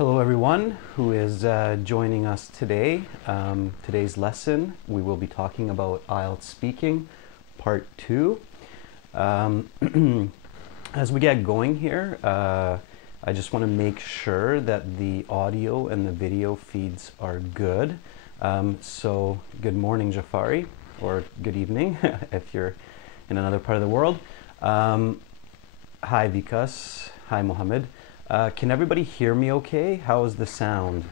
Hello everyone who is joining us today. Today's lesson we will be talking about IELTS speaking part 2. As we get going here, I just want to make sure that the audio and the video feeds are good. So good morning Jafari, or good evening if you're in another part of the world. Hi Vikas, hi Mohammed. Can everybody hear me okay? How is the sound?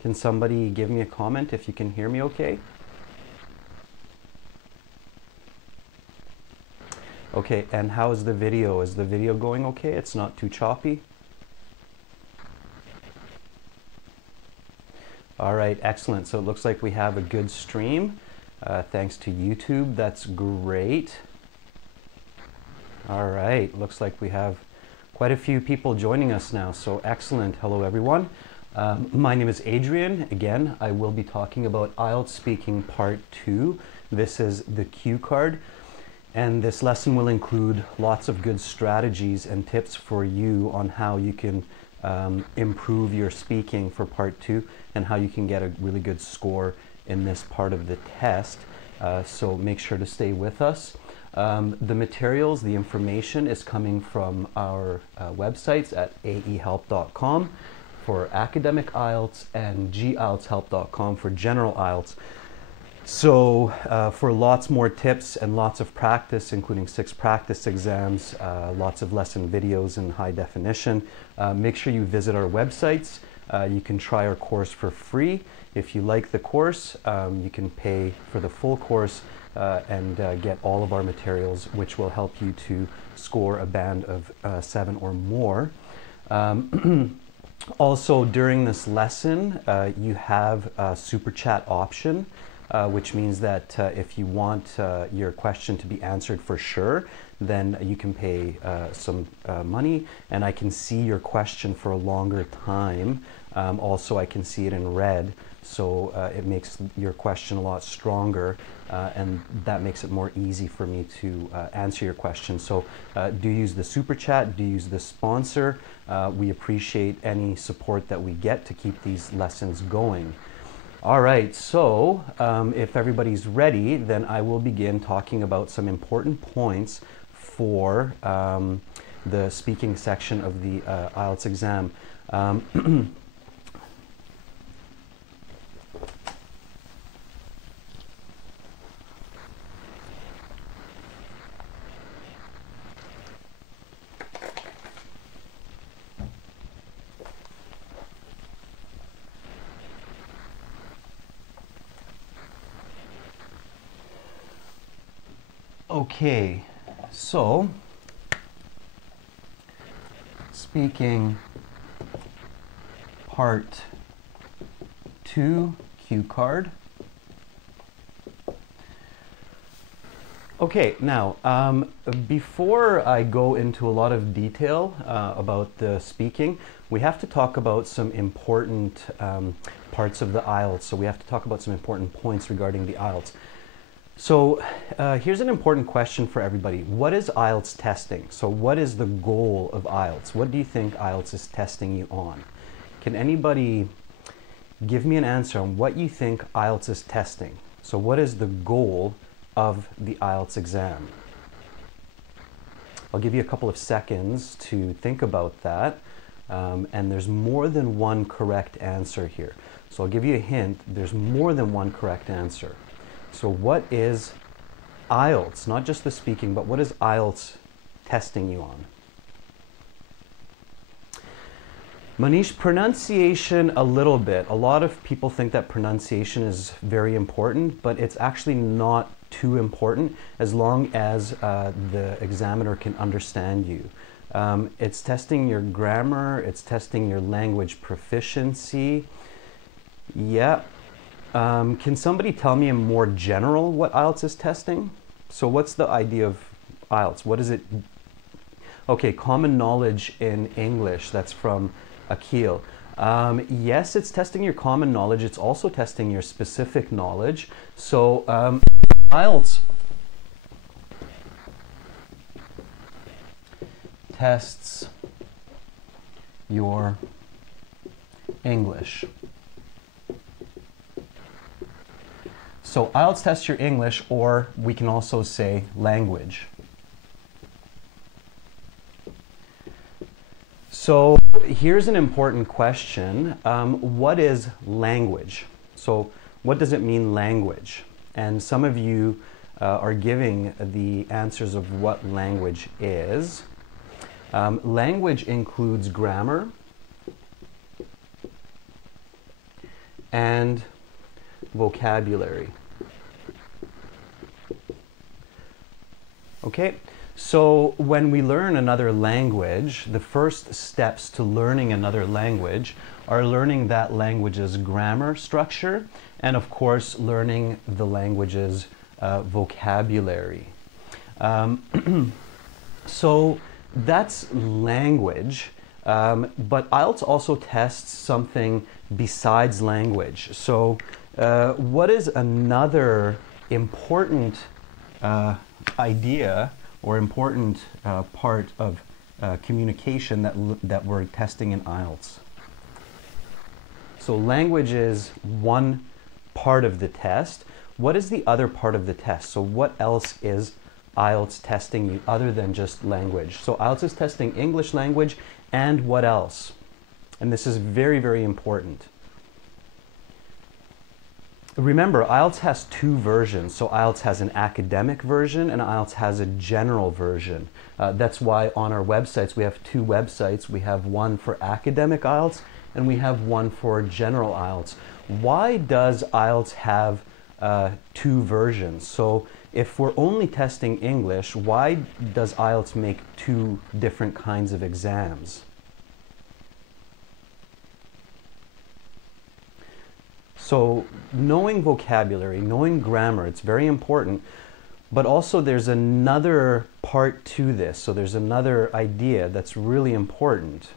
Can somebody give me a comment if you can hear me okay? Okay, and how is the video? Is the video going okay? It's not too choppy? All right, excellent. So it looks like we have a good stream. Thanks to YouTube, that's great. All right, looks like we have quite a few people joining us now, so excellent. Hello everyone. My name is Adrian. Again, I will be talking about IELTS speaking part 2. This is the cue card, and this lesson will include lots of good strategies and tips for you on how you can improve your speaking for part 2 and how you can get a really good score in this part of the test. So make sure to stay with us. The materials, the information is coming from our websites at aehelp.com for academic IELTS and gieltshelp.com for general IELTS. So for lots more tips and lots of practice, including 6 practice exams, lots of lesson videos in high definition, make sure you visit our websites. You can try our course for free. If you like the course, you can pay for the full course and get all of our materials, which will help you to score a band of 7 or more. Also, during this lesson, you have a super chat option, which means that if you want your question to be answered for sure, then you can pay some money, and I can see your question for a longer time. Also, I can see it in red, so it makes your question a lot stronger, and that makes it more easy for me to answer your question. So do use the super chat, do use the sponsor. We appreciate any support that we get to keep these lessons going. All right, so if everybody's ready, then I will begin talking about some important points for the speaking section of the IELTS exam. Okay, so speaking part 2 cue card. Okay, now before I go into a lot of detail about the speaking, we have to talk about some important parts of the IELTS. So we have to talk about some important points regarding the IELTS. So here's an important question for everybody. What is IELTS testing? So what is the goal of IELTS? What do you think IELTS is testing you on? Can anybody give me an answer on what you think IELTS is testing? So what is the goal of the IELTS exam? I'll give you a couple of seconds to think about that. And there's more than one correct answer here. So I'll give you a hint. There's more than one correct answer. So what is IELTS, not just the speaking, but what is IELTS testing you on? Manish, pronunciation a little bit. A lot of people think that pronunciation is very important, but it's actually not too important as long as the examiner can understand you. It's testing your grammar, it's testing your language proficiency. Yeah. Can somebody tell me in more general what IELTS is testing? So what's the idea of IELTS? What is it? Okay, common knowledge in English. That's from Akil. Yes, it's testing your common knowledge. It's also testing your specific knowledge. So IELTS tests your English. So IELTS tests your English, or we can also say language. So here's an important question. What is language? So what does it mean, language? And some of you are giving the answers of what language is. Language includes grammar and vocabulary. Okay, so when we learn another language, the first steps to learning another language are learning that language's grammar structure and, of course, learning the language's vocabulary. So that's language, but IELTS also tests something besides language. So what is another important idea or important part of communication that we're testing in IELTS? So language is one part of the test. What is the other part of the test? So what else is IELTS testing you other than just language? So IELTS is testing English language, and what else? And this is very, very important. Remember, IELTS has two versions. So IELTS has an academic version and IELTS has a general version. That's why on our websites, we have two websites. We have one for academic IELTS and we have one for general IELTS. Why does IELTS have two versions? So if we're only testing English, why does IELTS make two different kinds of exams? So knowing vocabulary, knowing grammar, it's very important, but also there's another part to this. So there's another idea that's really important.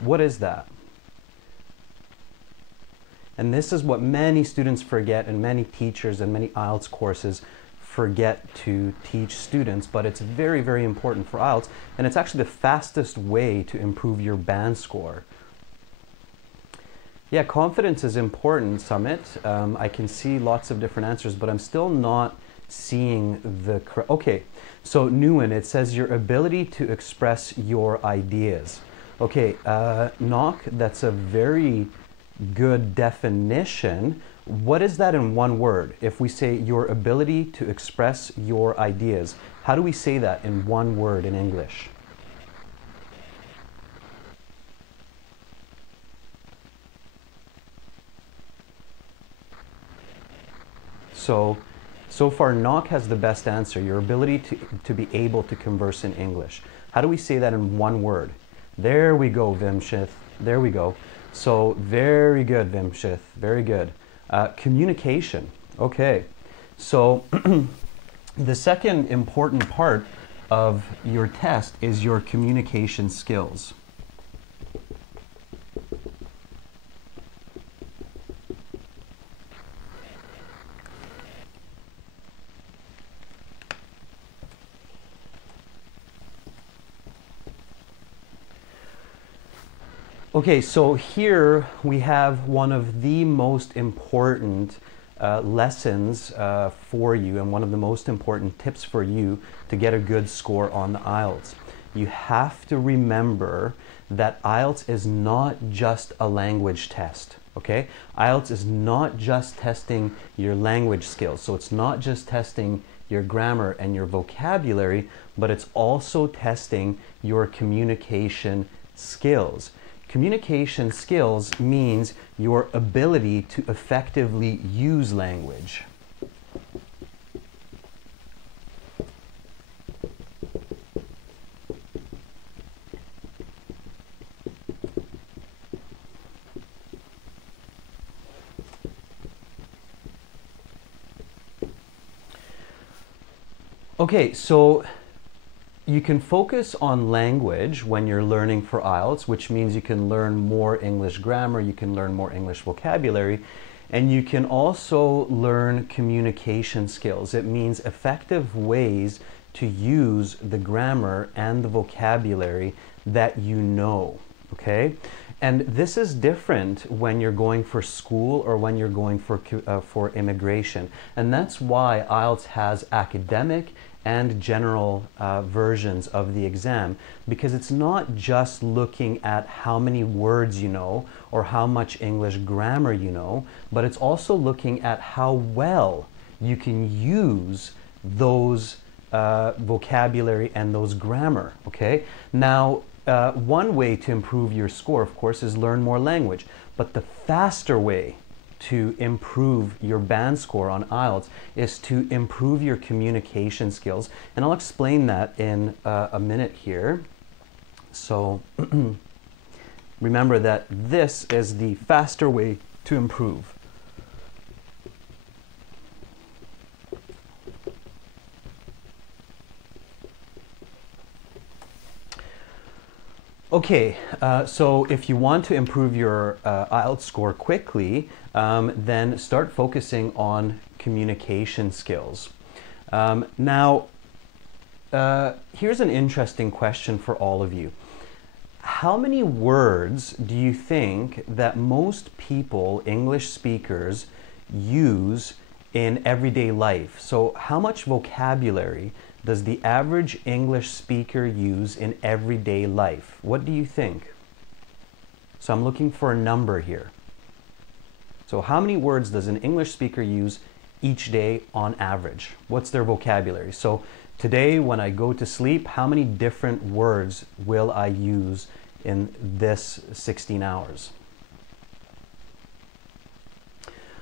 What is that? And this is what many students forget, and many teachers and many IELTS courses forget to teach students, but it's very, very important for IELTS, and it's actually the fastest way to improve your band score. Yeah, confidence is important, Summit. I can see lots of different answers, but I'm still not seeing the correct. Okay, so Nguyen, it says your ability to express your ideas. Okay, Knock, that's a very good definition. What is that in one word? If we say your ability to express your ideas, how do we say that in one word in English? So far, Knock has the best answer, your ability to be able to converse in English. How do we say that in one word? There we go, Vimshith. There we go. So very good, Vimshith. Very good. Communication. Okay. So the second important part of your test is your communication skills. Okay, so here we have one of the most important lessons for you, and one of the most important tips for you to get a good score on the IELTS. You have to remember that IELTS is not just a language test, okay? IELTS is not just testing your language skills, so it's not just testing your grammar and your vocabulary, but it's also testing your communication skills. Communication skills means your ability to effectively use language. Okay, so you can focus on language when you're learning for IELTS, which means you can learn more English grammar, you can learn more English vocabulary, and you can also learn communication skills. It means effective ways to use the grammar and the vocabulary that you know, okay? And this is different when you're going for school or when you're going for immigration. And that's why IELTS has academic and general versions of the exam, because it's not just looking at how many words you know or how much English grammar you know, but it's also looking at how well you can use those vocabulary and those grammar, okay? Now, one way to improve your score, of course, is learn more language, but the faster way to improve your band score on IELTS is to improve your communication skills. And I'll explain that in a minute here. So remember that this is the faster way to improve. Okay, so if you want to improve your IELTS score quickly, then start focusing on communication skills. Now, here's an interesting question for all of you. How many words do you think that most people, English speakers, use in everyday life? So how much vocabulary does the average English speaker use in everyday life? What do you think? So I'm looking for a number here. So how many words does an English speaker use each day on average? What's their vocabulary? So today when I go to sleep, how many different words will I use in this 16 hours?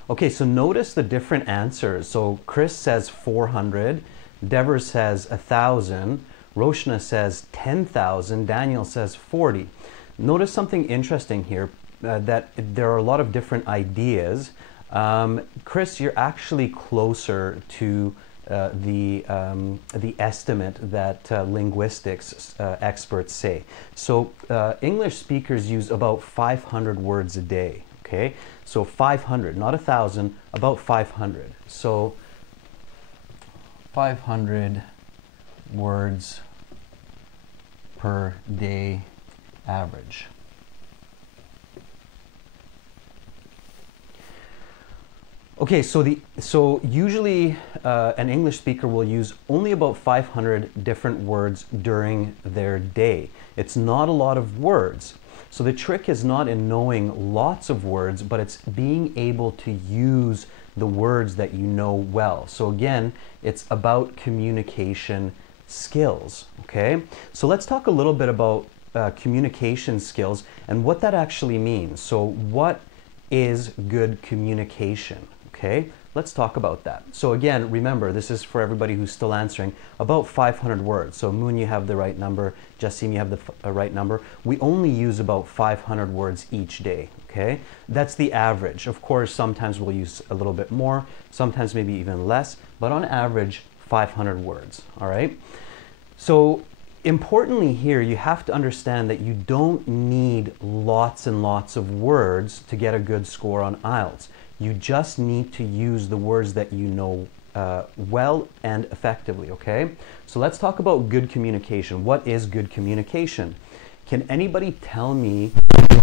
Okay, so notice the different answers. So Chris says 400. Devers says 1,000, Roshna says 10,000, Daniel says 40. Notice something interesting here, that there are a lot of different ideas. Chris, you're actually closer to the estimate that linguistics experts say. So English speakers use about 500 words a day, okay? So 500, not 1,000, about 500. So 500 words per day average. Okay, so usually an English speaker will use only about 500 different words during their day. It's not a lot of words. So the trick is not in knowing lots of words, but it's being able to use the words that you know well. So again, it's about communication skills, okay? So let's talk a little bit about communication skills and what that actually means. So what is good communication, okay? Let's talk about that. So again, remember, this is for everybody who's still answering, about 500 words. So Moon, you have the right number. Jassim, you have the right number. We only use about 500 words each day, okay? That's the average. Of course, sometimes we'll use a little bit more, sometimes maybe even less, but on average, 500 words, all right? So importantly here, you have to understand that you don't need lots and lots of words to get a good score on IELTS. You just need to use the words that you know well and effectively, okay? So let's talk about good communication. What is good communication? Can anybody tell me what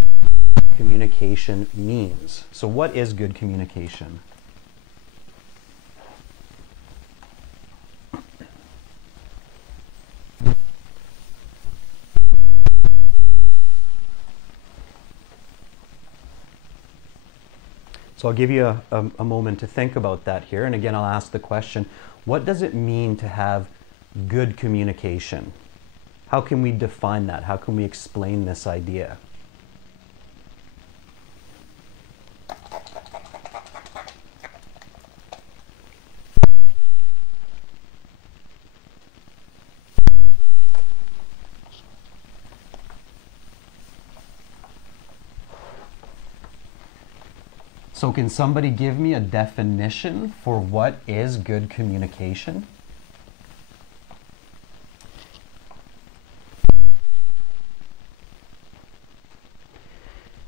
communication means? So what is good communication? So I'll give you a moment to think about that here. And again, I'll ask the question, what does it mean to have good communication? How can we define that? How can we explain this idea? So can somebody give me a definition for what is good communication?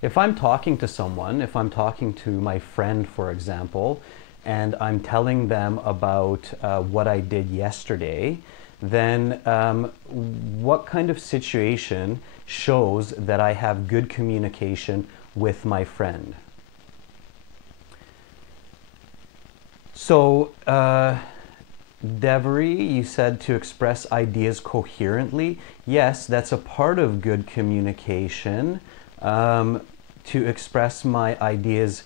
If I'm talking to someone, if I'm talking to my friend, for example, and I'm telling them about what I did yesterday, then what kind of situation shows that I have good communication with my friend? So, Devery, you said to express ideas coherently. Yes, that's a part of good communication. To express my ideas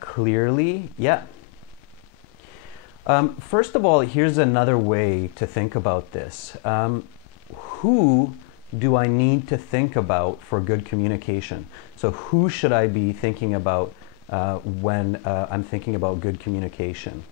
clearly, yeah. First of all, here's another way to think about this. Who do I need to think about for good communication? So who should I be thinking about when I'm thinking about good communication?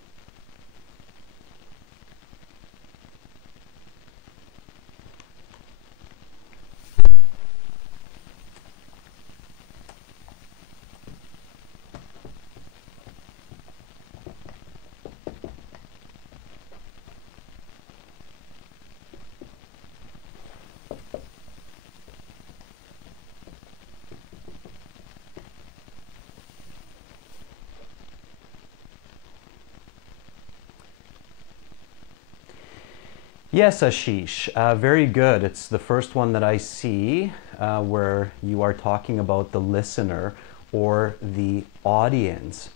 Yes, Ashish, very good. It's the first one that I see where you are talking about the listener or the audience.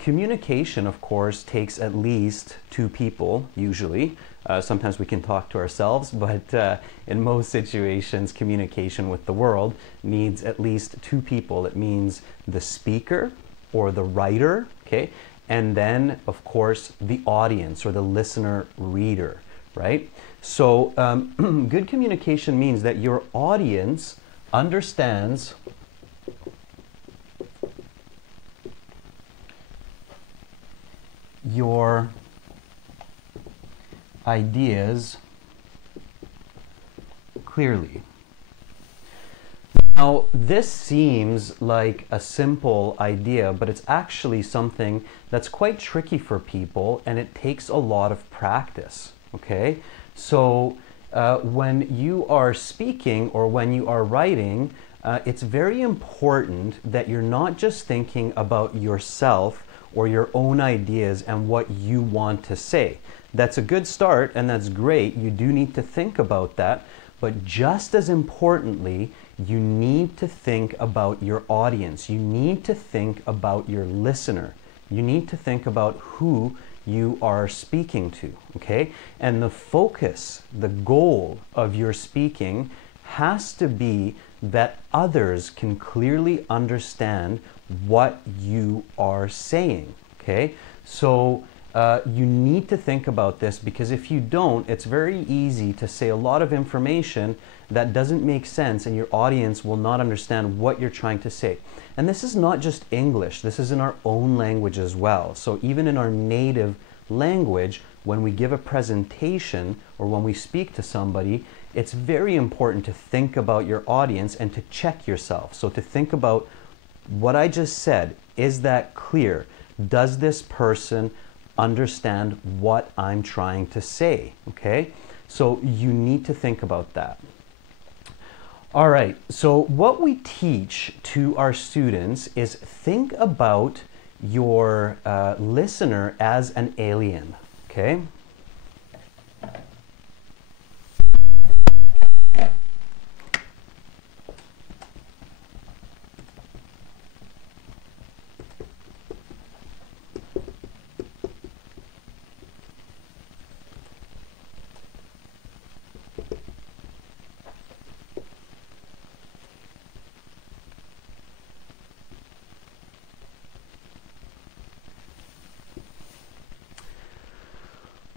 Communication, of course, takes at least two people, usually. Sometimes we can talk to ourselves, but in most situations, communication with the world needs at least two people. It means the speaker or the writer, okay? And then, of course, the audience or the listener reader. Right? So good communication means that your audience understands your ideas clearly. Now, this seems like a simple idea, but it's actually something that's quite tricky for people, and it takes a lot of practice. Okay, so when you are speaking or when you are writing, it's very important that you're not just thinking about yourself or your own ideas and what you want to say. That's a good start and that's great. You do need to think about that. But just as importantly, you need to think about your audience. You need to think about your listener. You need to think about who you are speaking to, okay? And the focus, the goal of your speaking has to be that others can clearly understand what you are saying, okay? So you need to think about this, because if you don't, it's very easy to say a lot of information that doesn't make sense and your audience will not understand what you're trying to say. And this is not just English, this is in our own language as well. So even in our native language, when we give a presentation or when we speak to somebody, it's very important to think about your audience and to check yourself. So to think about what I just said, is that clear? Does this person understand what I'm trying to say? Okay, so you need to think about that. All right, so what we teach to our students is think about your listener as an alien, okay?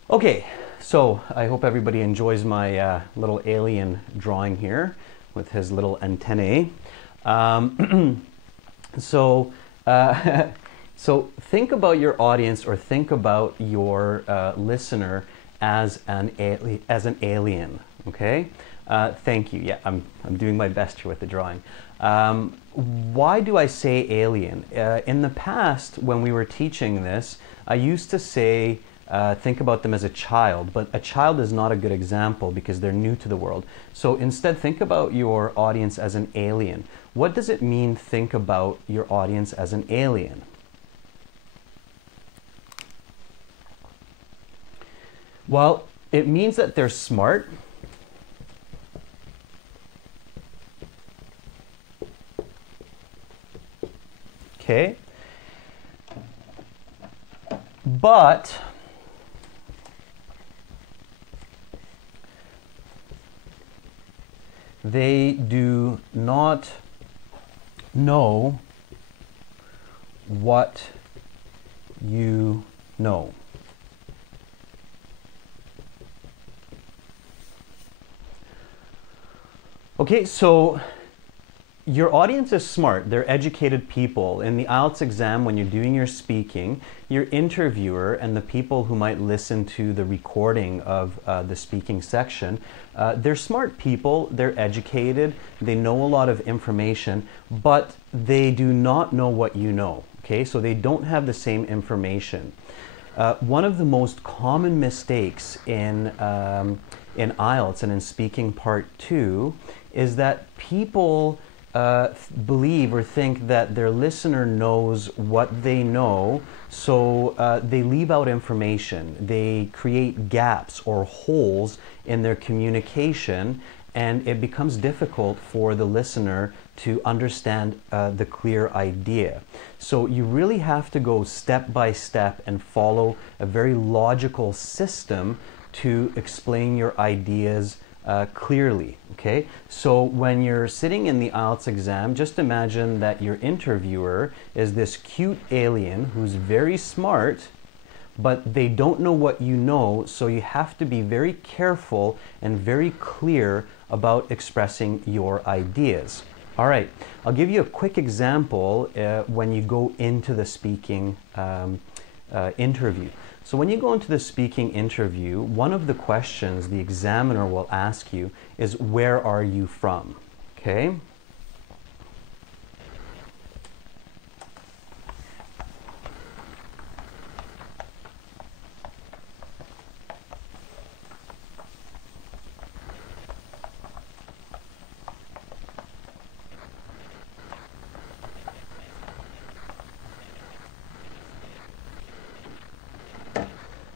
Okay, so I hope everybody enjoys my little alien drawing here with his little antennae. So think about your audience, or think about your listener as an alien. Okay, thank you. Yeah, I'm doing my best here with the drawing. Why do I say alien? In the past, when we were teaching this, I used to say think about them as a child, but a child is not a good example because they're new to the world. So instead, think about your audience as an alien. What does it mean, think about your audience as an alien? Well, It means that they're smart. Okay. But they do not know what you know. Okay, so your audience is smart. They're educated people. In the IELTS exam, when you're doing your speaking, your interviewer and the people who might listen to the recording of the speaking section, they're smart people, they're educated, they know a lot of information, but they do not know what you know. Okay, so they don't have the same information. One of the most common mistakes in IELTS and in speaking part 2 is that people believe or think that their listener knows what they know, so they leave out information. They create gaps or holes in their communication, and it becomes difficult for the listener to understand the clear idea. So you really have to go step by step and follow a very logical system to explain your ideas clearly. Okay, so when you're sitting in the IELTS exam, just imagine that your interviewer is this cute alien who's very smart, but they don't know what you know, so you have to be very careful and very clear about expressing your ideas. All right, I'll give you a quick example when you go into the speaking interview. So when you go into the speaking interview, one of the questions the examiner will ask you is, where are you from? Okay?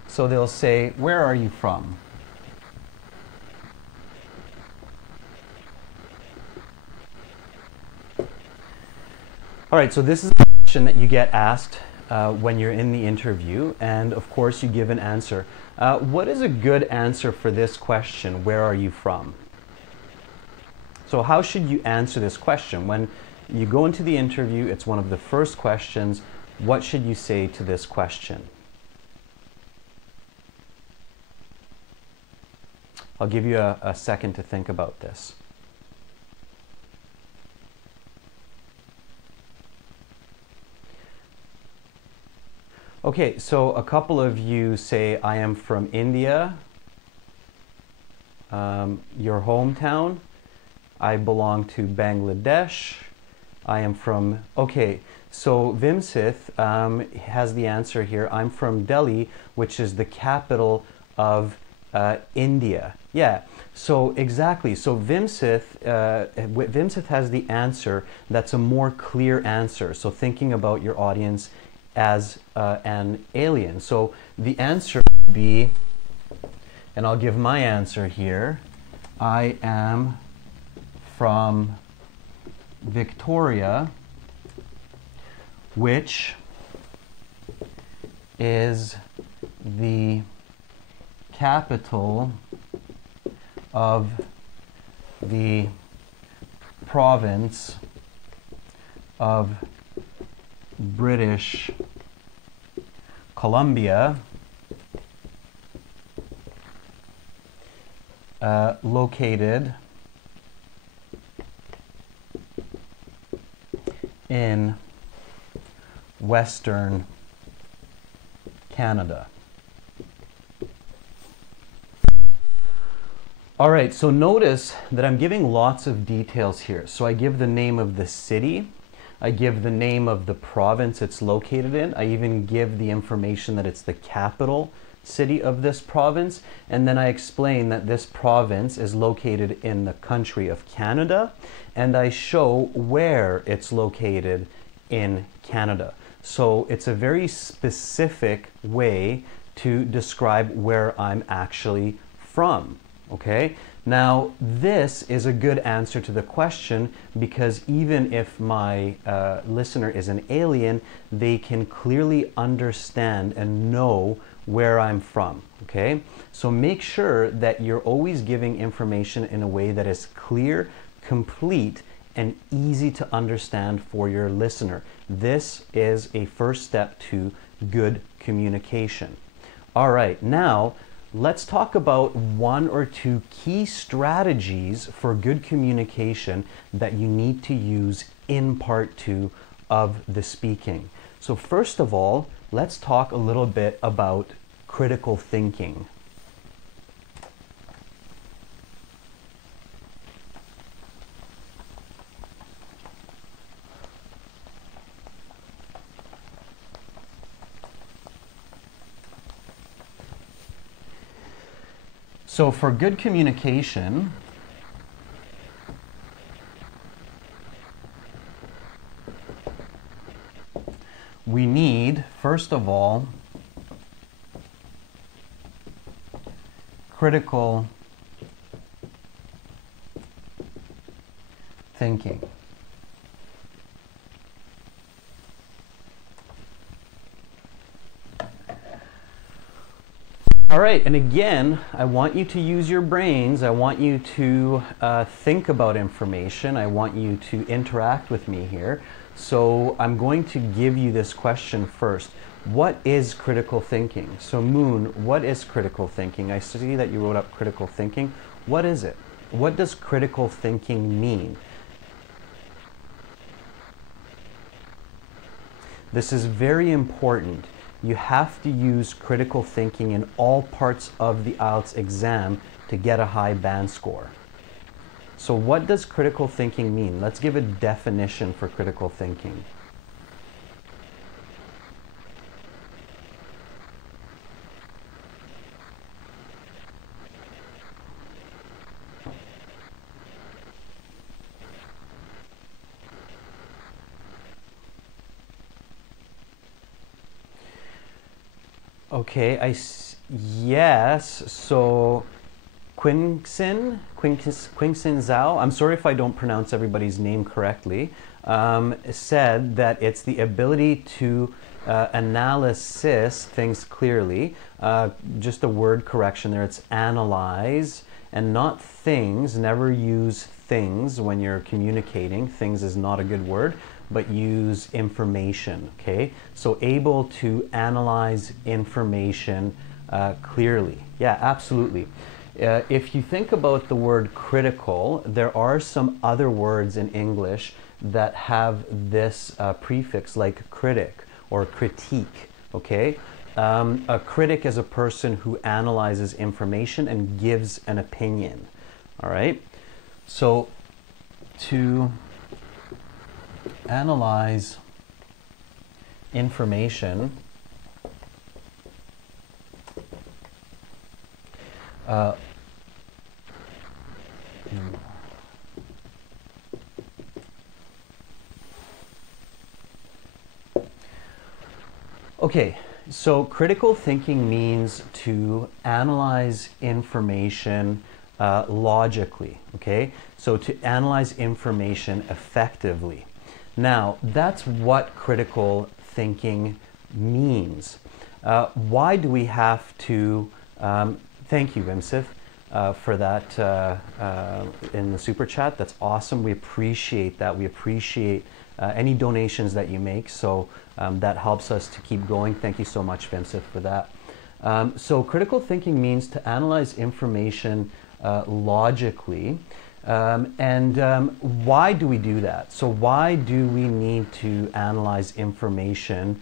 So they'll say, where are you from? All right, so this is a question that you get asked when you're in the interview, and of course you give an answer. What is a good answer for this question, where are you from? So how should you answer this question? When you go into the interview, it's one of the first questions. What should you say to this question? I'll give you a second to think about this. Okay, so a couple of you say, I am from India. Your hometown. I belong to Bangladesh. I am from, okay, so Vimsith has the answer here. I'm from Delhi, which is the capital of India. Yeah, so exactly. So Vimsith has the answer that's a more clear answer. So thinking about your audience as an alien. So the answer would be, and I'll give my answer here, I am from Victoria, which is the capital of the province of British Columbia, located in Western Canada. All right, so notice that I'm giving lots of details here. So I give the name of the city, I give the name of the province it's located in, I even give the information that it's the capital city of this province, and then I explain that this province is located in the country of Canada, and I show where it's located in Canada. So it's a very specific way to describe where I'm actually from? Okay, now this is a good answer to the question, because even if my listener is an alien, they can clearly understand and know where I'm from. Okay, so make sure that you're always giving information in a way that is clear, complete, and easy to understand for your listener. This is a first step to good communication. All right, now let's talk about one or two key strategies for good communication that you need to use in part two of the speaking. So first of all, let's talk a little bit about critical thinking. So for good communication, we need, first of all, critical thinking. All right, and again, I want you to use your brains. I want you to think about information. I want you to interact with me here. So I'm going to give you this question first. What is critical thinking? So Moon, what is critical thinking? I see that you wrote up critical thinking. What is it? What does critical thinking mean? This is very important. You have to use critical thinking in all parts of the IELTS exam to get a high band score. So what does critical thinking mean? Let's give a definition for critical thinking. Okay, yes, so Quingsin Zhao, I'm sorry if I don't pronounce everybody's name correctly, said that it's the ability to analysis things clearly. Just a word correction there, it's analyze and not things. Never use things when you're communicating. Things is not a good word, but use information, okay? So able to analyze information clearly. Yeah, absolutely. If you think about the word critical, there are some other words in English that have this prefix, like critic or critique, okay? A critic is a person who analyzes information and gives an opinion, all right? So to analyze information, okay, so critical thinking means to analyze information logically, okay? So to analyze information effectively. Now, that's what critical thinking means. Why do we have to, thank you, Vimsith, for that in the super chat. That's awesome. We appreciate that. We appreciate any donations that you make. So that helps us to keep going. Thank you so much, Vimsith, for that. So critical thinking means to analyze information logically. Why do we do that? So why do we need to analyze information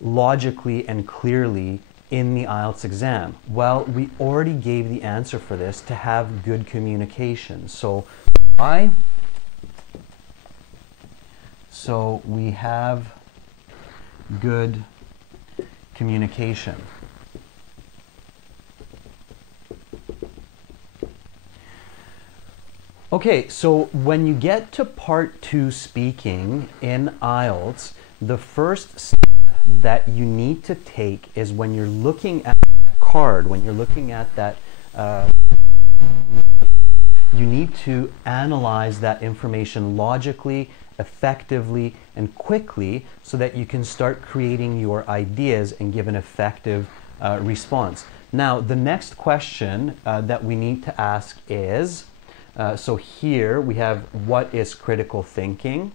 logically and clearly in the IELTS exam? Well, we already gave the answer for this, to have good communication. So why? So we have good communication. Okay, so when you get to part 2 speaking in IELTS, the first step that you need to take is when you're looking at hard, when you're looking at that, you need to analyze that information logically, effectively, and quickly so that you can start creating your ideas and give an effective response. Now, the next question that we need to ask is, so here we have what is critical thinking.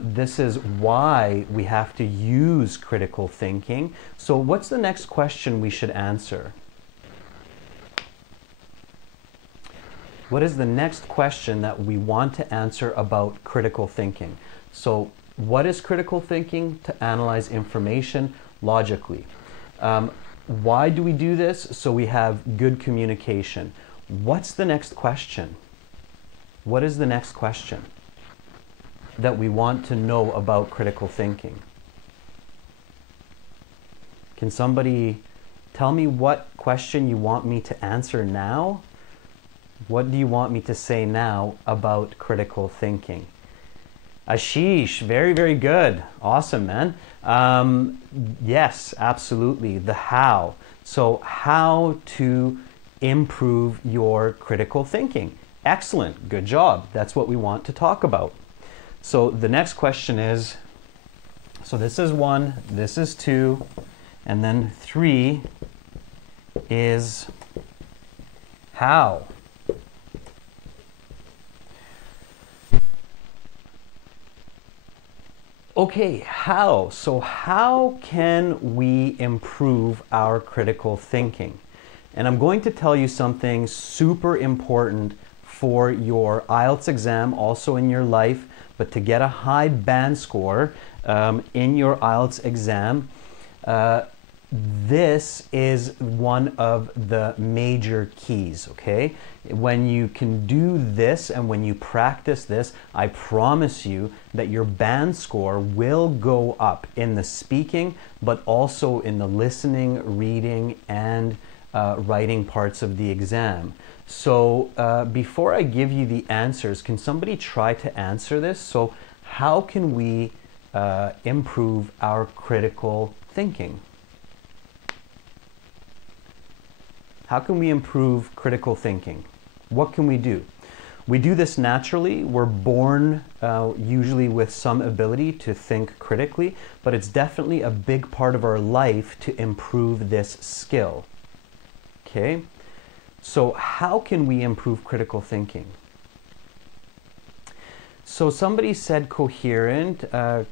This is why we have to use critical thinking. So what's the next question we should answer? What is the next question that we want to answer about critical thinking? So what is critical thinking? To analyze information logically. Why do we do this? So we have good communication. What's the next question? What is the next question that we want to know about critical thinking? Can somebody tell me what question you want me to answer now? What do you want me to say now about critical thinking? Ashish, very, very good. Awesome, man. Yes, absolutely. The how. So how to improve your critical thinking. Excellent. Good job. That's what we want to talk about. So the next question is, so this is 1, this is 2, and then 3 is how. Okay, how? So how can we improve our critical thinking? And I'm going to tell you something super important for your IELTS exam, also in your life, but to get a high band score in your IELTS exam, this is one of the major keys, okay? When you can do this and when you practice this, I promise you that your band score will go up in the speaking, but also in the listening, reading, and writing parts of the exam. So before I give you the answers, can somebody try to answer this? So how can we improve our critical thinking? How can we improve critical thinking? What can we do? We do this naturally. We're born usually with some ability to think critically, but it's definitely a big part of our life to improve this skill. Okay? So how can we improve critical thinking? So somebody said coherent.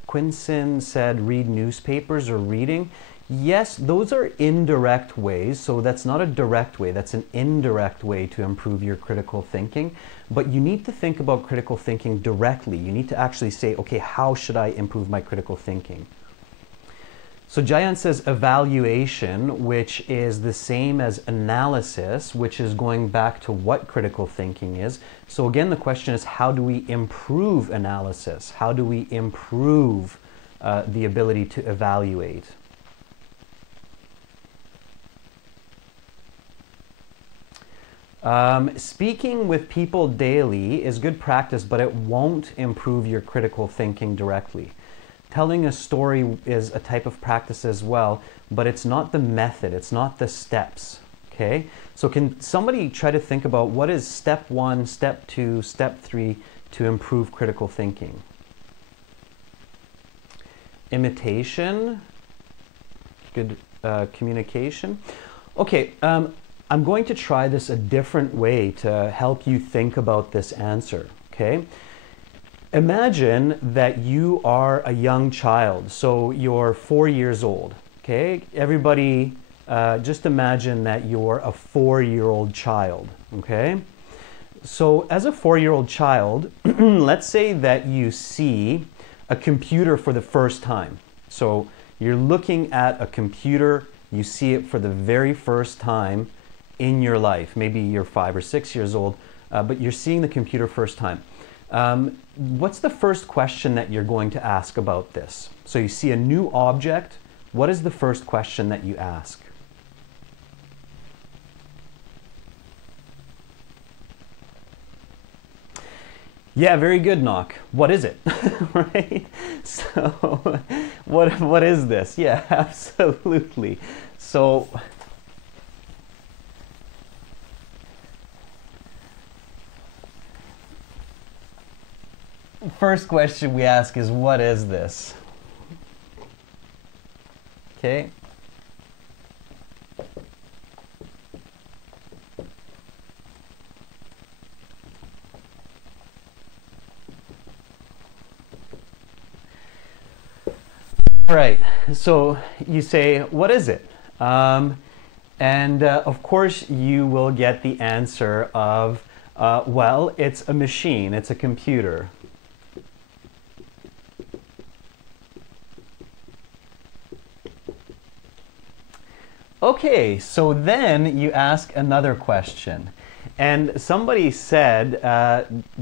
Quinson said read newspapers or reading. Yes, those are indirect ways, so that's not a direct way, that's an indirect way to improve your critical thinking. But you need to think about critical thinking directly. You need to actually say, okay, how should I improve my critical thinking? So Jayan says evaluation, which is the same as analysis, which is going back to what critical thinking is. So again, the question is, how do we improve analysis? How do we improve the ability to evaluate? Speaking with people daily is good practice, but it won't improve your critical thinking directly. Telling a story is a type of practice as well, but it's not the method, it's not the steps, okay? So can somebody try to think about what is step 1, step 2, step 3 to improve critical thinking? Imitation, good communication. Okay, I'm going to try this a different way to help you think about this answer, okay? Imagine that you are a young child, so you're 4 years old, okay? Everybody, just imagine that you're a 4-year-old child, okay? So as a 4-year-old child, let's say that you see a computer for the first time. So you're looking at a computer, you see it for the very first time in your life. Maybe you're 5 or 6 years old, but you're seeing the computer first time. What's the first question that you're going to ask about this? So you see a new object. What is the first question that you ask? Yeah, very good, Knock. What is it? Right? So what is this? Yeah, absolutely. So first question we ask is, what is this? Okay. All right, so you say, what is it? Of course, you will get the answer of, well, it's a machine, it's a computer. Okay, so then you ask another question. And somebody said,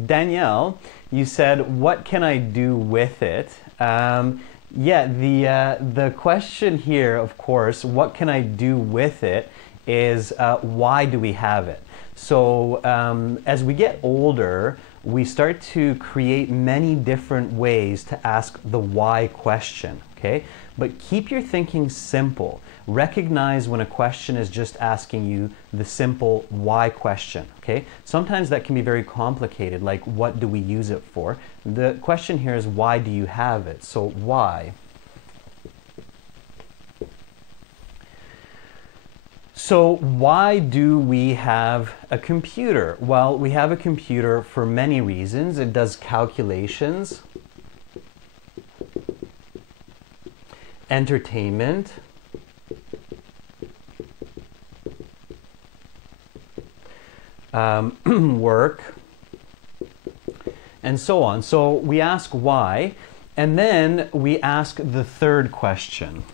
Danielle, you said, what can I do with it? Yeah, the question here, of course, what can I do with it, is why do we have it? So as we get older, we start to create many different ways to ask the why question, okay? But keep your thinking simple. Recognize when a question is just asking you the simple why question, okay? Sometimes that can be very complicated, like what do we use it for? The question here is, why do you have it? So why? So why do we have a computer? Well, we have a computer for many reasons. It does calculations, entertainment, work, and so on. So we ask why, and then we ask the third question.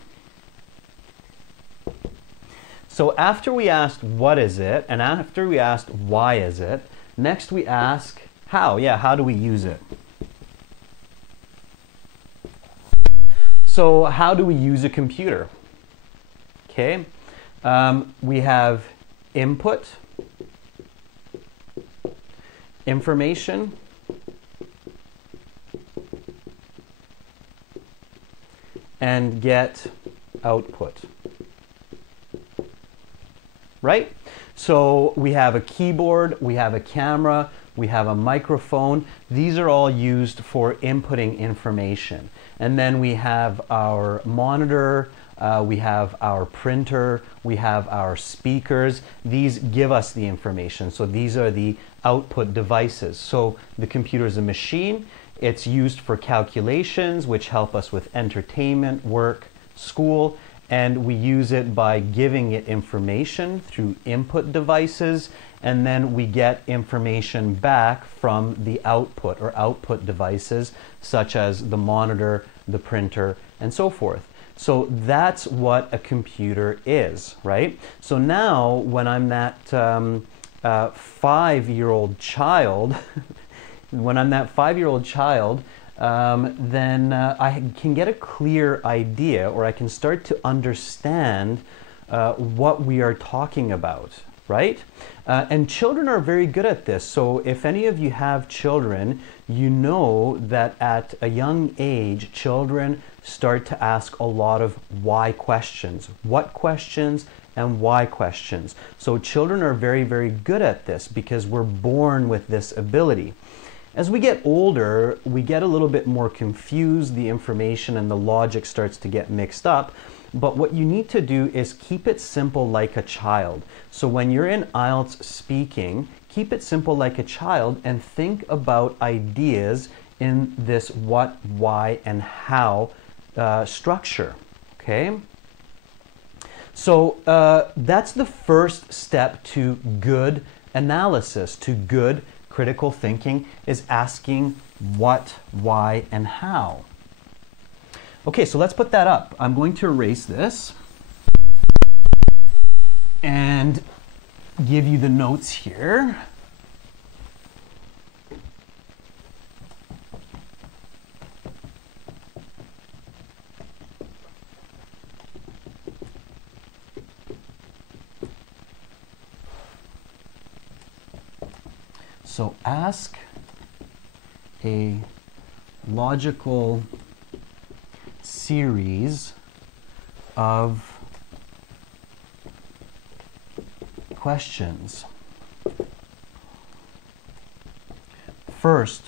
So after we asked what is it, and after we asked why is it, next we ask how. Yeah, how do we use it? So how do we use a computer? Okay, we have input, information, and get output. Right? So we have a keyboard, we have a camera, we have a microphone. These are all used for inputting information. And then we have our monitor, we have our printer, we have our speakers. These give us the information. So these are the output devices. So the computer is a machine. It's used for calculations, which help us with entertainment, work, school. And we use it by giving it information through input devices, and then we get information back from the output or output devices, such as the monitor, the printer, and so forth. So that's what a computer is, right? So now when I'm that 5-year-old child, then I can get a clear idea, or I can start to understand what we are talking about, right? And children are very good at this. So if any of you have children, you know that at a young age, children start to ask a lot of why questions. What questions and why questions. So children are very, very good at this because we're born with this ability. As we get older, we get a little bit more confused, the information and the logic starts to get mixed up, but what you need to do is keep it simple like a child. So when you're in IELTS speaking, keep it simple like a child and think about ideas in this what, why, and how structure, okay? So that's the first step to good analysis, to good critical thinking, is asking what, why, and how. Okay, so let's put that up. I'm going to erase this and give you the notes here. So ask a logical series of questions. First,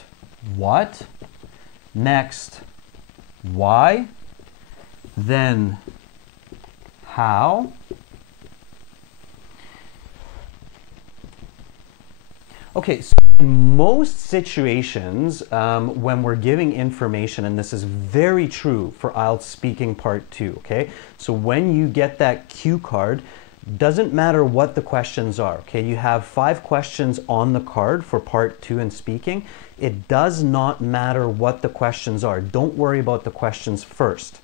what? next why, then how, okay, so in most situations, when we're giving information, and this is very true for IELTS speaking part 2, okay? So when you get that cue card, doesn't matter what the questions are, okay? You have 5 questions on the card for part 2 in speaking. It does not matter what the questions are. Don't worry about the questions first.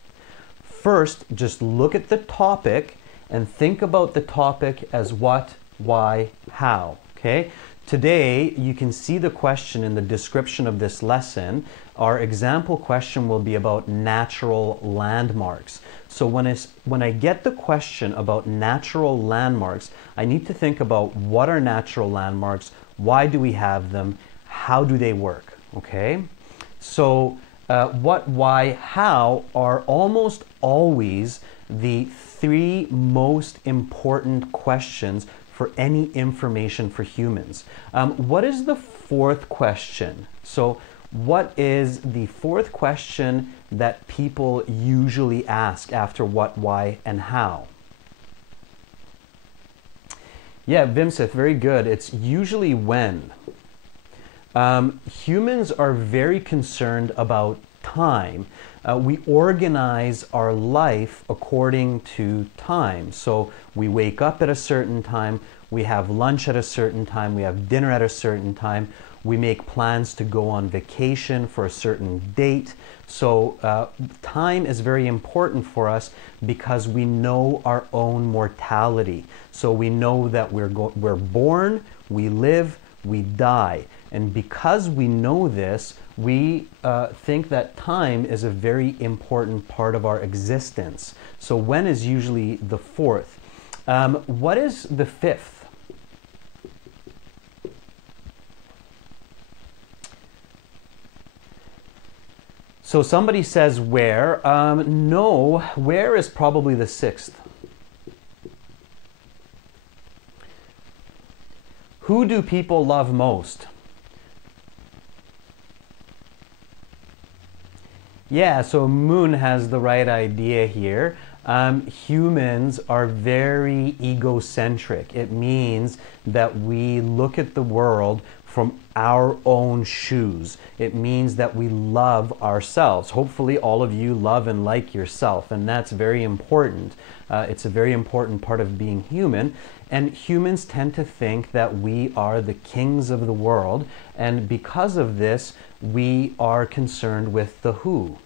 First, just look at the topic and think about the topic as what, why, how, okay? Today, you can see the question in the description of this lesson. Our example question will be about natural landmarks. So when I get the question about natural landmarks, I need to think about what are natural landmarks, why do we have them, how do they work, okay? So what, why, how are almost always the 3 most important questions for any information for humans. What is the 4th question? So what is the 4th question that people usually ask after what, why, and how? Yeah, Vimsith, very good. It's usually when. Humans are very concerned about time. We organize our life according to time. So we wake up at a certain time, we have lunch at a certain time, we have dinner at a certain time, we make plans to go on vacation for a certain date. So time is very important for us because we know our own mortality. So we know that we're born, we live, we die. And because we know this, we think that time is a very important part of our existence. So when is usually the 4th? What is the 5th? So somebody says where. No, where is probably the 6th. Who do people love most? Yeah, so Moon has the right idea here. Humans are very egocentric. It means that we look at the world from our own shoes. It means that we love ourselves. Hopefully all of you love and like yourself, and that's very important. It's a very important part of being human. And humans tend to think that we are the kings of the world, and because of this, we are concerned with the who.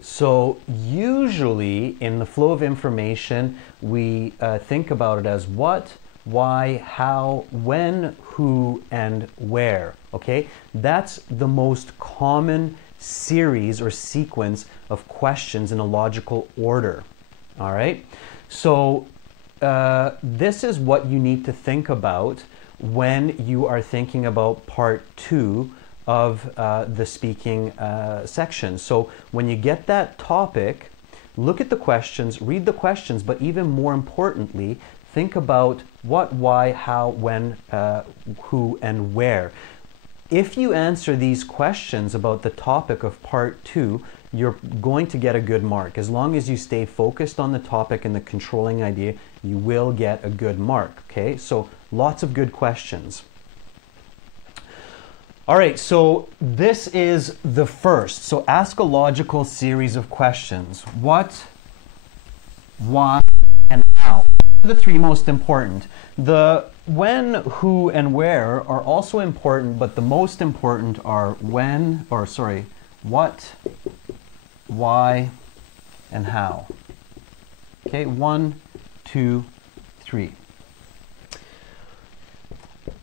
So usually in the flow of information, we think about it as what, why, how, when, who, and where, okay? That's the most common series or sequence of questions in a logical order, all right? So this is what you need to think about when you are thinking about part 2 of the speaking section. So when you get that topic, look at the questions, read the questions, but even more importantly, think about what, why, how, when, who, and where. If you answer these questions about the topic of part 2, you're going to get a good mark. As long as you stay focused on the topic and the controlling idea, you will get a good mark, okay? So lots of good questions. All right, so this is the first. So ask a logical series of questions. What, why, and how. The 3 most important. The when, who, and where are also important, but the most important are what, why, and how. Okay, 1, 2, 3.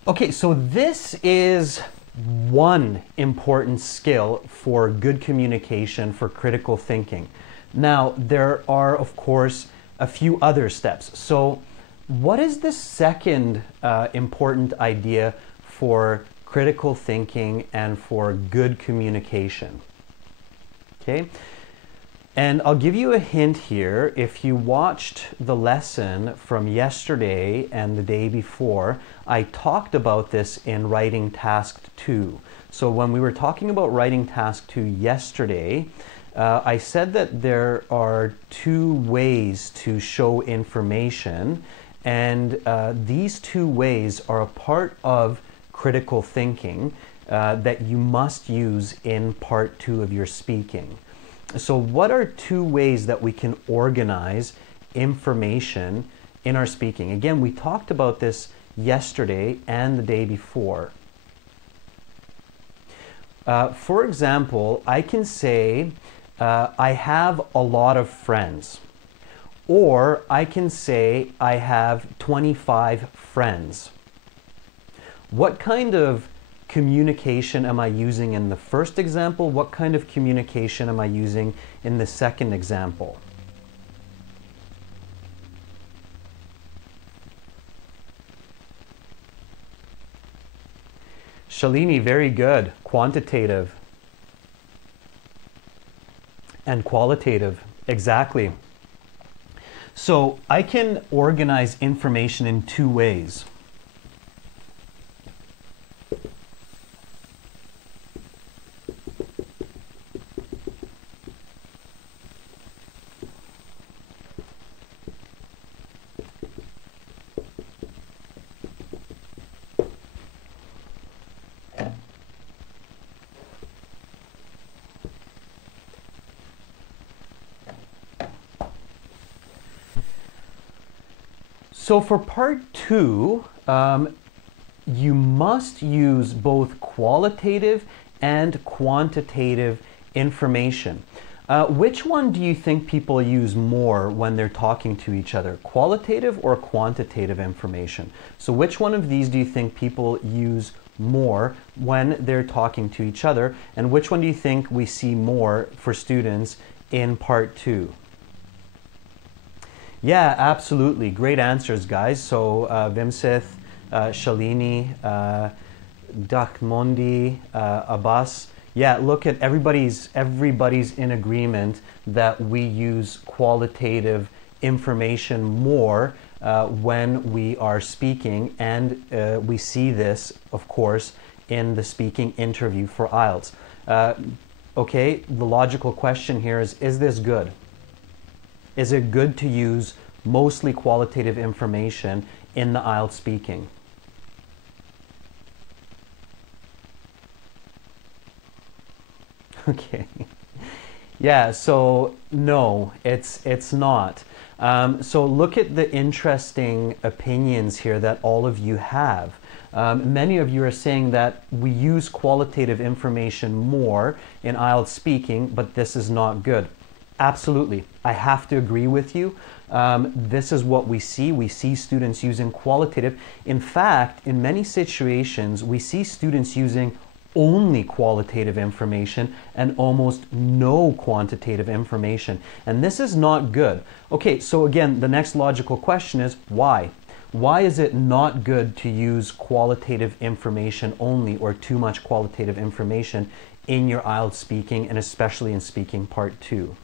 Okay, so this is one important skill for good communication, for critical thinking. Now, there are, of course, a few other steps. So what is the second important idea for critical thinking and for good communication? Okay, and I'll give you a hint here. If you watched the lesson from yesterday and the day before, I talked about this in writing task 2. So when we were talking about writing task 2 yesterday, I said that there are two ways to show information, and these two ways are a part of critical thinking that you must use in part 2 of your speaking. So what are two ways that we can organize information in our speaking? Again, we talked about this yesterday and the day before. For example, I can say, I have a lot of friends. Or I can say, I have 25 friends. What kind of communication am I using in the first example? What kind of communication am I using in the second example? Shalini, very good. Quantitative and qualitative, exactly. So I can organize information in two ways. So for part 2, you must use both qualitative and quantitative information. Which one do you think people use more when they're talking to each other? Qualitative or quantitative information? So which one of these do you think people use more when they're talking to each other? And which one do you think we see more for students in part 2? Yeah, absolutely. Great answers, guys. So Vimsith, Shalini, Dakhmondi, Abbas. Yeah, look at everybody's in agreement that we use qualitative information more when we are speaking, and we see this, of course, in the speaking interview for IELTS. Okay, the logical question here is this good? Is it good to use mostly qualitative information in the IELTS speaking? Okay. Yeah, so no, it's not. So look at the interesting opinions here that all of you have. Many of you are saying that we use qualitative information more in IELTS speaking, but this is not good. Absolutely. I have to agree with you. This is what we see. We see students using qualitative. In fact, in many situations, we see students using only qualitative information and almost no quantitative information. And this is not good. Okay, so again, the next logical question is why? Why is it not good to use qualitative information only, or too much qualitative information in your IELTS speaking, and especially in speaking part 2?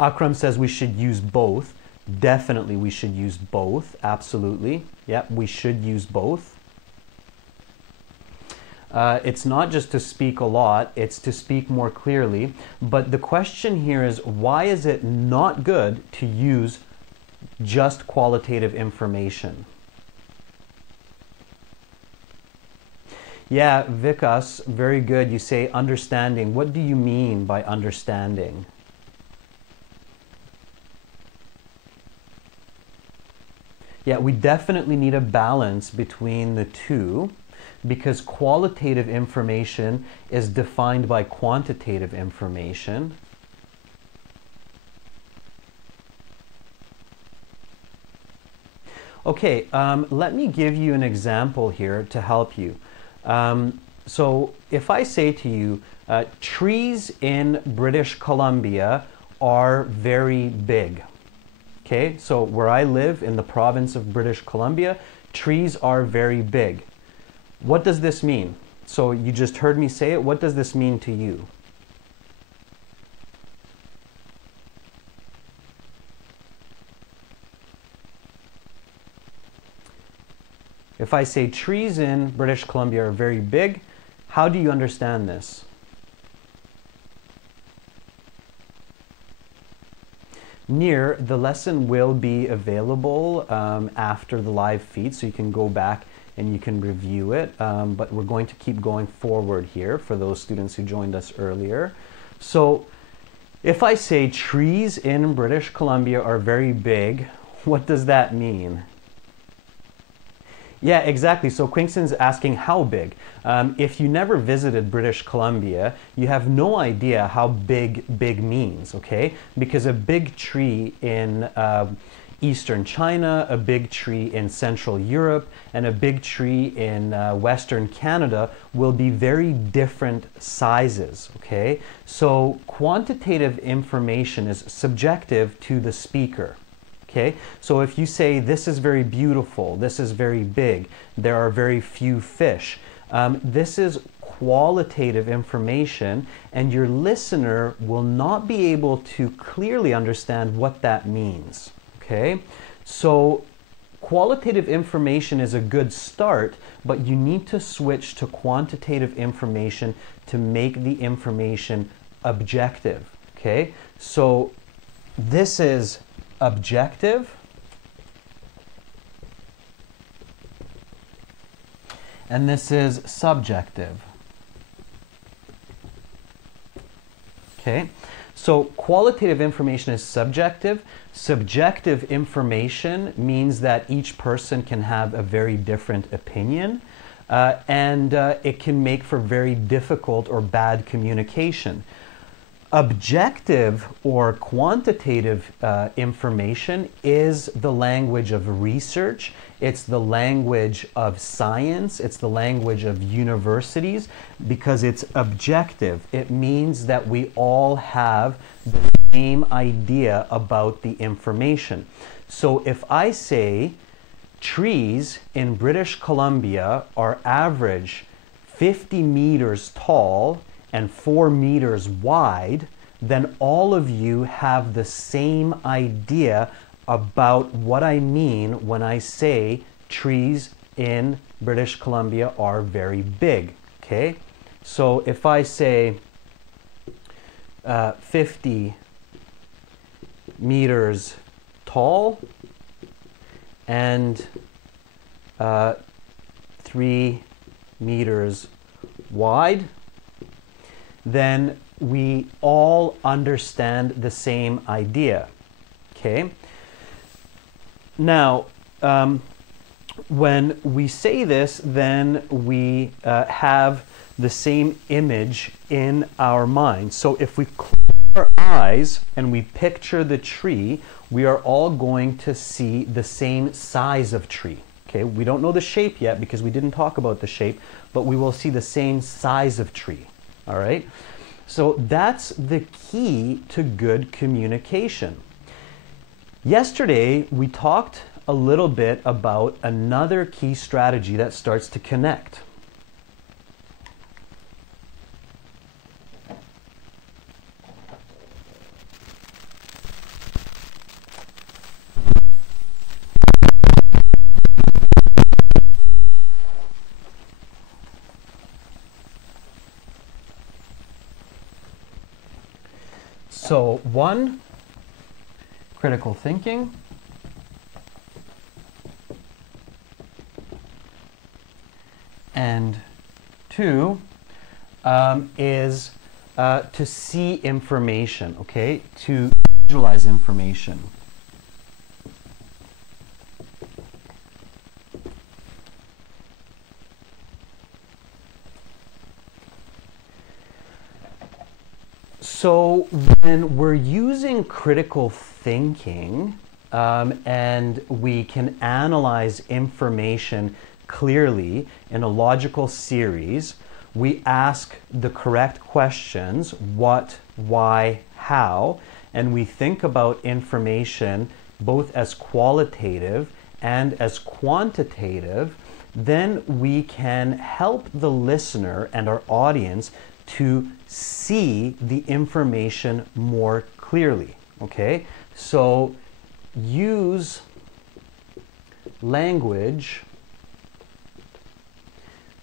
Akram says we should use both. Definitely we should use both. Absolutely. Yeah, we should use both. It's not just to speak a lot, it's to speak more clearly. But the question here is, why is it not good to use just qualitative information? Yeah, Vikas, very good. You say understanding. What do you mean by understanding? Yeah, we definitely need a balance between the two, because qualitative information is defined by quantitative information. Okay, let me give you an example here to help you. So if I say to you, trees in British Columbia are very big. Okay, so where I live in the province of British Columbia, trees are very big. What does this mean? So you just heard me say it. What does this mean to you? If I say trees in British Columbia are very big, how do you understand this? Near, the lesson will be available after the live feed, so you can go back and you can review it, but we're going to keep going forward here for those students who joined us earlier. So if I say trees in British Columbia are very big, what does that mean? Yeah, exactly. So Quingston's asking how big. If you never visited British Columbia, you have no idea how big means, okay? Because a big tree in Eastern China, a big tree in Central Europe, and a big tree in Western Canada will be very different sizes, okay? So quantitative information is subjective to the speaker. Okay, so if you say this is very beautiful, this is very big, there are very few fish, this is qualitative information, and your listener will not be able to clearly understand what that means. Okay, so qualitative information is a good start, but you need to switch to quantitative information to make the information objective. Okay, so this is objective, and this is subjective. Okay, so qualitative information is subjective. Subjective information means that each person can have a very different opinion, and it can make for very difficult or bad communication. Objective or quantitative information is the language of research, it's the language of science, it's the language of universities, because it's objective. It means that we all have the same idea about the information. So if I say trees in British Columbia are average 50 meters tall and 4 meters wide, then all of you have the same idea about what I mean when I say trees in British Columbia are very big, okay? So if I say 50 meters tall and 3 meters wide, then we all understand the same idea, okay? Now, when we say this, then we have the same image in our mind. So if we close our eyes and we picture the tree, we are all going to see the same size of tree. Okay, we don't know the shape yet because we didn't talk about the shape, but we will see the same size of tree. All right, so that's the key to good communication. Yesterday, we talked a little bit about another key strategy that starts to connect. So, one, critical thinking. And two is to see information, okay? To visualize information. So when we're using critical thinking and we can analyze information clearly in a logical series, we ask the correct questions, what, why, how, and we think about information both as qualitative and as quantitative, then we can help the listener and our audience to see the information more clearly, okay? So use language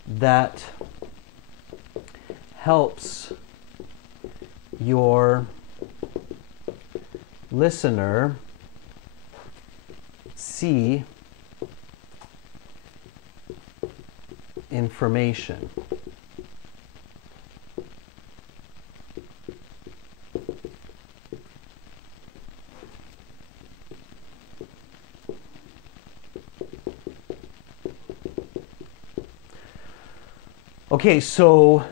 that helps your listener see information. Okay, so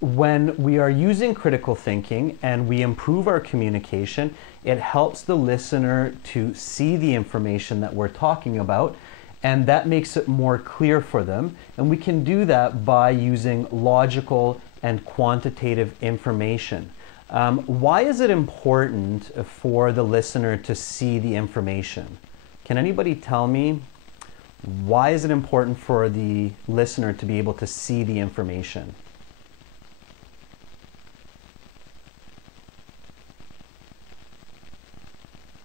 when we are using critical thinking and we improve our communication, it helps the listener to see the information that we're talking about, and that makes it more clear for them. And we can do that by using logical and quantitative information. Why is it important for the listener to see the information? Can anybody tell me? Why is it important for the listener to be able to see the information?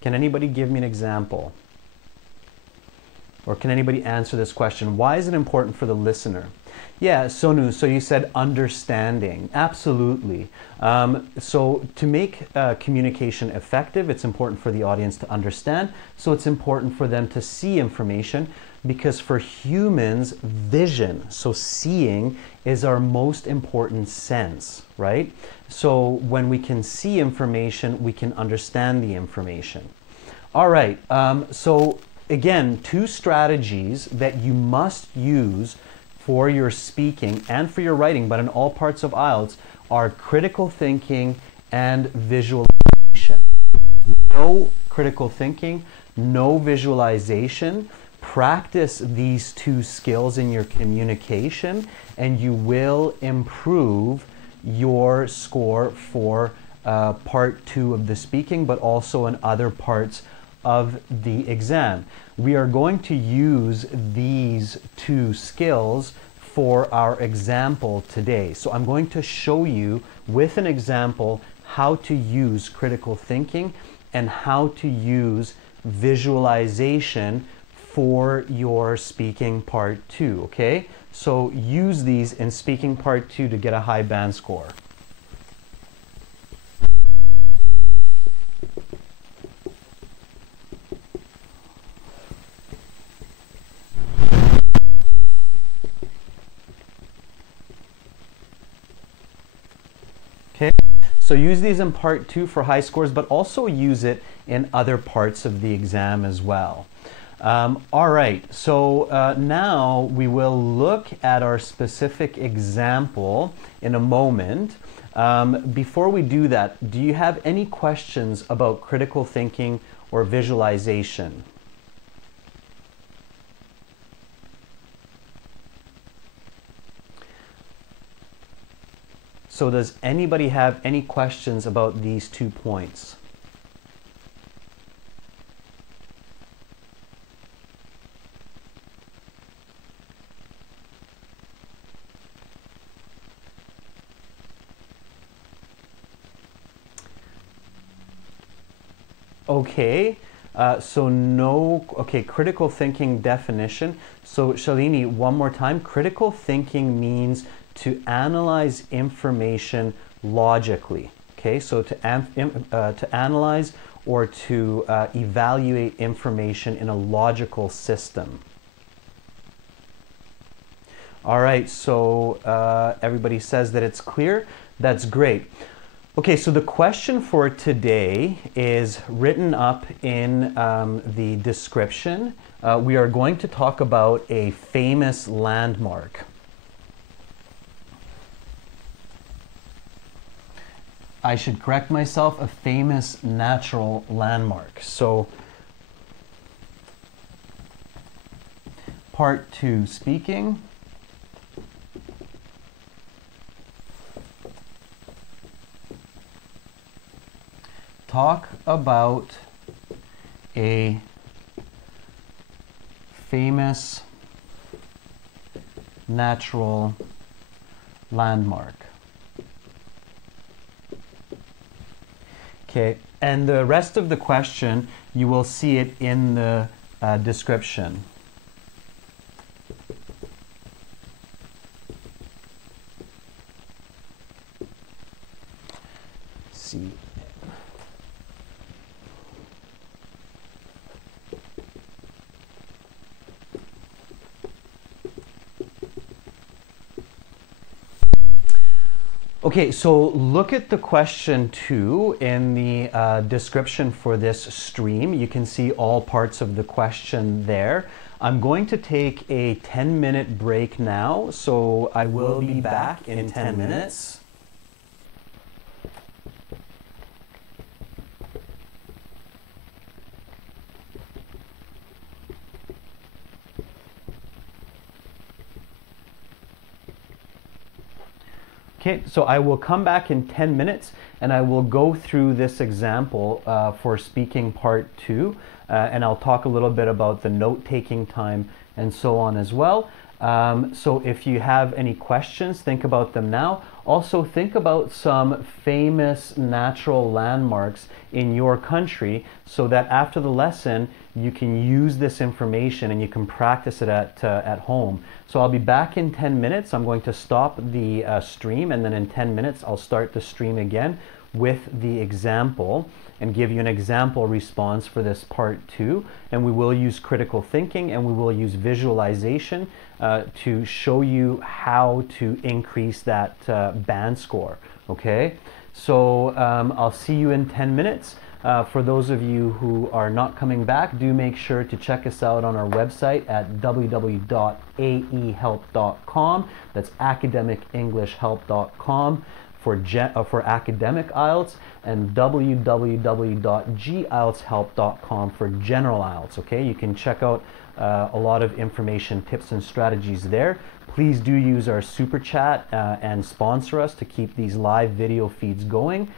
Can anybody give me an example? Or can anybody answer this question? Why is it important for the listener? Yeah, Sonu, so you said understanding. Absolutely. So to make communication effective, it's important for the audience to understand. So it's important for them to see information, because for humans, vision, so seeing, is our most important sense, right? So when we can see information, we can understand the information. All right, so again, 2 strategies that you must use for your speaking and for your writing, but in all parts of IELTS, are critical thinking and visualization. No critical thinking, no visualization. Practice these 2 skills in your communication, and you will improve your score for part 2 of the speaking, but also in other parts of the exam. We are going to use these 2 skills for our example today. So I'm going to show you with an example how to use critical thinking and how to use visualization for your speaking part 2, okay? So use these in speaking part 2 to get a high band score. Okay, so use these in part 2 for high scores, but also use it in other parts of the exam as well. All right, so now we will look at our specific example in a moment. Before we do that, do you have any questions about critical thinking or visualization? So does anybody have any questions about these 2 points? Okay, so no, okay, critical thinking definition. So Shalini, one more time. Critical thinking means to analyze information logically. Okay, so to analyze or to evaluate information in a logical system. All right, so everybody says that it's clear. That's great. Okay, so the question for today is written up in the description. We are going to talk about a famous landmark. I should correct myself, a famous natural landmark. So, part 2, speaking. Talk about a famous natural landmark. Okay, and the rest of the question, you will see it in the description. Okay, so look at the question 2 in the description for this stream. You can see all parts of the question there. I'm going to take a 10-minute break now, so I will be back in 10 minutes. Okay, so I will come back in 10 minutes and I will go through this example for speaking part 2 and I'll talk a little bit about the note-taking time and so on as well. So if you have any questions, think about them now. Also think about some famous natural landmarks in your country so that after the lesson you can use this information and you can practice it at home. So I'll be back in 10 minutes. I'm going to stop the stream and then in 10 minutes I'll start the stream again with the example and give you an example response for this part 2. And we will use critical thinking and we will use visualization to show you how to increase that band score. Okay, so I'll see you in 10 minutes. For those of you who are not coming back, do make sure to check us out on our website at www.aehelp.com. That's academicenglishhelp.com for academic IELTS, and www.gieltshelp.com for general IELTS. Okay, you can check out a lot of information, tips, and strategies there. Please do use our super chat and sponsor us to keep these live video feeds going.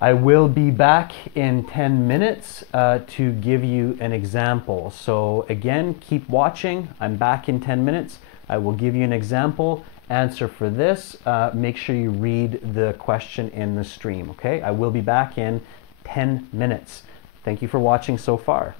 I will be back in 10 minutes to give you an example. So again, keep watching. I'm back in 10 minutes. I will give you an example. Answer for this. Make sure you read the question in the stream. Okay, I will be back in 10 minutes. Thank you for watching so far.